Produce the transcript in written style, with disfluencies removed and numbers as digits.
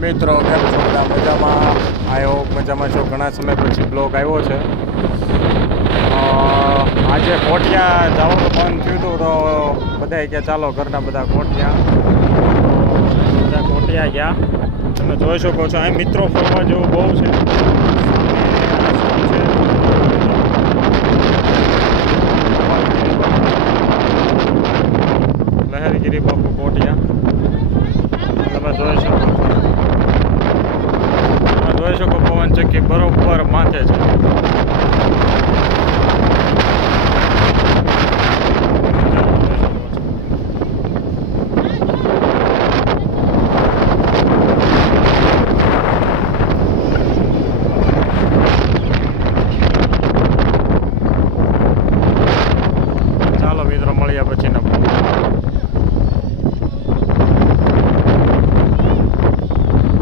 મિત્રો કેમ છો બધા મજામાં? આવ્યો મજામાં છો? ઘણા સમય પછી બ્લોગ આવ્યો છે. આજે કોટિયા જવાનું મન થયું હતું તો બધાએ કે ચાલો ઘરના બધા કોટિયા ગયા. તમે જોઈ શકો છો અહીં મિત્રો ફરવા જેવું બહુ છે.